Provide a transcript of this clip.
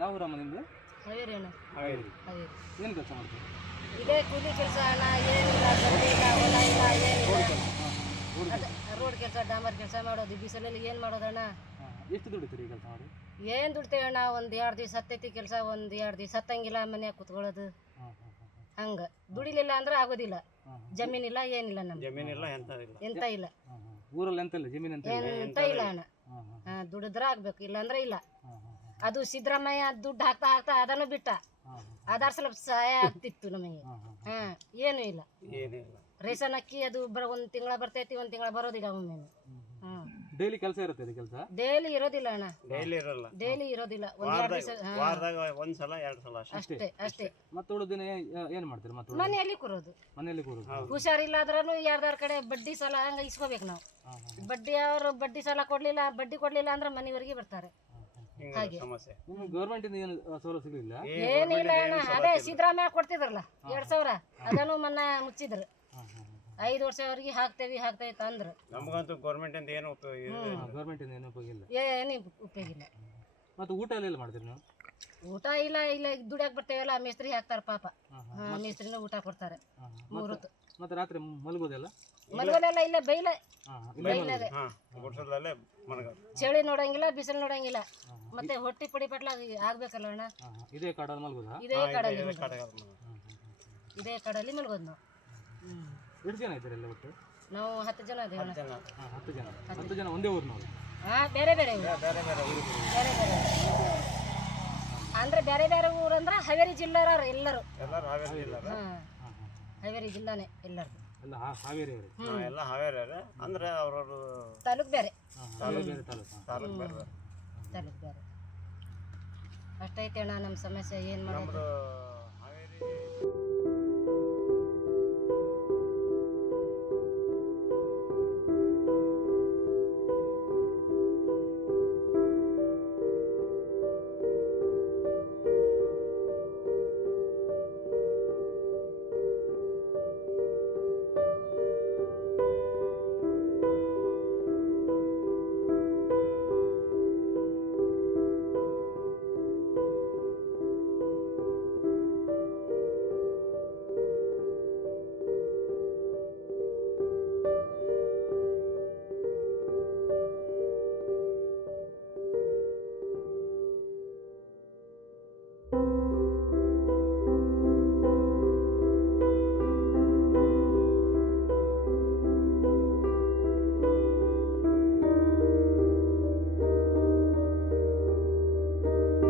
ಯಾವ ಊರಮ್ಮ ನಿಮ್ಮದು? ಹಾವೇರಿ ಅಣ್ಣ. ಹಾವೇರಿ. ಹಾವೇರಿ. ಏನು ಕೆಲಸ ಮಾಡ್ತೀವಿ? ಇದೇ ಕೂಲಿ ಕೆಲಸ ಅಣ್ಣ. ಏನಿಲ್ಲ, ಗದ್ದೆ ಇಲ್ಲ, ಹೊಲ ಇಲ್ಲ, ಏನಿಲ್ಲ. ರೋಡ್ ಕೆಲಸ, ಡಾಂಬರ್ ಕೆಲಸ ಮಾಡೋದು. ಬಿಸಿಲಲ್ಲಿ ಏನು ಮಾಡೋದಣ್ಣ? ಎಷ್ಟು ದುಡಿತೀರಿ ಈ ಕೆಲಸ ಮಾಡಿ? ಏನು ದುಡ್ತೇವೆ ಅಣ್ಣ? ಒಂದು 2 ದಿವಸ ಹತ್ತೈತಿ ಕೆಲಸ, ಒಂದು 2 ದಿವಸ ಹತ್ತಂಗಿಲ್ಲ. ಮನ್ಯಾಗ ಕುತ್ಕೊಳ್ಳೋದು ಹಂಗೆ. ದುಡಿಲಿಲ್ಲ ಅಂದ್ರೆ ಆಗೋದಿಲ್ಲ. ಜಮೀನಿಲ್ಲ, ಏನಿಲ್ಲ ನಮ್ಗೆ. ಜಮೀನಿಲ್ಲ, ಎಂತ ಇಲ್ಲ. ಊರಲ್ಲಿ ಎಂತ ಇಲ್ಲ, ಜಮೀನು ಎಂತ ಇಲ್ಲ? ಎಂತ ಇಲ್ಲ ಅಣ್ಣ. ದುಡಿದ್ರೆ ಆಗ್ಬೇಕು, ಇಲ್ಲಾಂದ್ರೆ ಇಲ್ಲ. ಅದು ಸಿದ್ದರಾಮಯ್ಯ ದುಡ್ಡು ಹಾಕ್ತಾ ಹಾಕ್ತಾ ಅದನ್ನು ಬಿಟ್ಟ. ಆಧಾರ್ ಸ್ವಲ್ಪ ಸಹಾಯ ಆಗ್ತಿತ್ತು ನಮಗೆ. ಏನು ಇಲ್ಲ. ರೇಷನ್ ಅಕ್ಕಿ ಅದು ಒಂದು ತಿಂಗಳ ಬರ್ತೈತಿ, ಒಂದು ತಿಂಗಳ ಬರೋದಿಲ್ಲ ಒಮ್ಮೆ. ಡೈಲಿ ಕೆಲಸ ಇರುತ್ತೆ ಇದು ಕೆಲಸ? ಡೈಲಿ ಇರೋದಿಲ್ಲ ಅಣ್ಣ. ಡೈಲಿ ಇರೋದಿಲ್ಲ. ಒಂದು 2 ದಿವಸ ವಾರದಾಗ ಒಂದ್ಸಲ 2 ಸಲ ಅಷ್ಟೇ. ಮತ್ತೆ ಉಳಿದ ದಿನ ಏನು ಮಾಡ್ತೀರಿ? ಮತ್ತೆ ಮನೆಯಲ್ಲಿ ಕೂರೋದು. ಮನೆಯಲ್ಲಿ ಕೂರೋದು. ಹುಷಾರಿಲ್ಲ ಆದ್ರೂ ಯಾರ್ದಾರ ಕಡೆ ಬಡ್ಡಿ ಸಾಲ ಹಂಗ ಇಸ್ಕೋಬೇಕು ನಾವು. ಅವ್ರು ಬಡ್ಡಿ ಸಾಲ ಕೊಡ್ಲಿಲ್ಲ ಅಂದ್ರೆ ಮನೆಯವರೆಗೆ ಬರ್ತಾರೆ. ಹಾಗೆ ನಿಮ್ಗೆ ಗೌರ್ಮೆಂಟ್ ಇಂದ ಏನು ಸೌಲಭ್ಯ ಸಿಗಲಿಲ್ಲ? ಏನಿಲ್ಲ ಅಣ್ಣ. ಅದೇ ಸಿದ್ದರಾಮಯ್ಯ ಕೊಡ್ತಿದ್ರಲ್ಲ 2000, ಅದನ್ನು ಮೊನ್ನೆ ಮುಚ್ಚಿದ್ರು. 5 ವರ್ಷವರೆಗೆ ಹಾಕ್ತೇವೆ ಅಂದ್ರು. ನಮಗಂತೂ ಗೌರ್ಮೆಂಟ್ ಇಂದ ಏನು ಗೌರ್ಮೆಂಟ್ ಇಂದ ಏನು ಉಪಯೋಗ ಇಲ್ಲ. ಏನು ಉಪಯೋಗ ಇಲ್ಲ. ಮತ್ತೆ ಊಟ ಎಲ್ಲ ಮಾಡ್ತೀರಿ ನೀವು? ಊಟ ಇಲ್ಲ ದುಡಿಯಾಕ ಬರ್ತೇವಲ್ಲ, ಮೇಸ್ತ್ರಿ ಹಾಕ್ತಾರ ಪಾಪ. ಮೇಸ್ತ್ರಿನ ಊಟ ಕೊಡ್ತಾರೆ 3 ಹೊತ್ತು. ಮತ್ತೆ ರಾತ್ರಿ ಮಲಗೋದೆಲ್ಲ ಇಲ್ಲ ಬೈಲೆ. ಚಳಿ ನೋಡಂಗಿಲ್ಲ, ಬಿಸಿಲು ನೋಡಂಗಿಲ್ಲ. ಮತ್ತೆ ಹೊಟ್ಟಿ ಪಡಿ ಪಟ್ಲ ಆಗ್ಬೇಕಲ್ಲ ಅಣ್ಣ. ಇದೇ ಕಾಡಲ್ಲಿ ಮಲಗೋದಾ? ಇದೇ ಕಾಡಲ್ಲಿ ಮಲಗೋದು ನಾವು. ಎಷ್ಟು ಜನ ಇದ್ದಾರೆ ಎಲ್ಲ ಒಟ್ಟು? ನಾವು 10 ಜನ ಅದೇವ. 10 ಜನ ಒಂದೇ ಊರಿನವರು? ಬೇರೆ ಅಂದ್ರೆ ಬೇರೆ ಊರಂದ್ರೆ ಹಾವೇರಿ ಜಿಲ್ಲಾರ ಎಲ್ಲರೂ. ಹಾವೇರಿ ಜಿಲ್ಲಾನೇ ಎಲ್ಲರೂ. ಎಲ್ಲ ಹಾವೇರಿ ಅವರೇ? ಎಲ್ಲ ಹಾವೇರಿ ಅಂದ್ರೆ ಅವ್ರವ್ರು ತಾಲೂಕ್ ಬೇರೆ. ತಾಲೂಕ್ ಬೇರೆ ಅಷ್ಟೈತೆ ಅಣ್ಣ ನಮ್ಮ ಸಮಸ್ಯೆ. ಏನು ಮಾಡೋದು?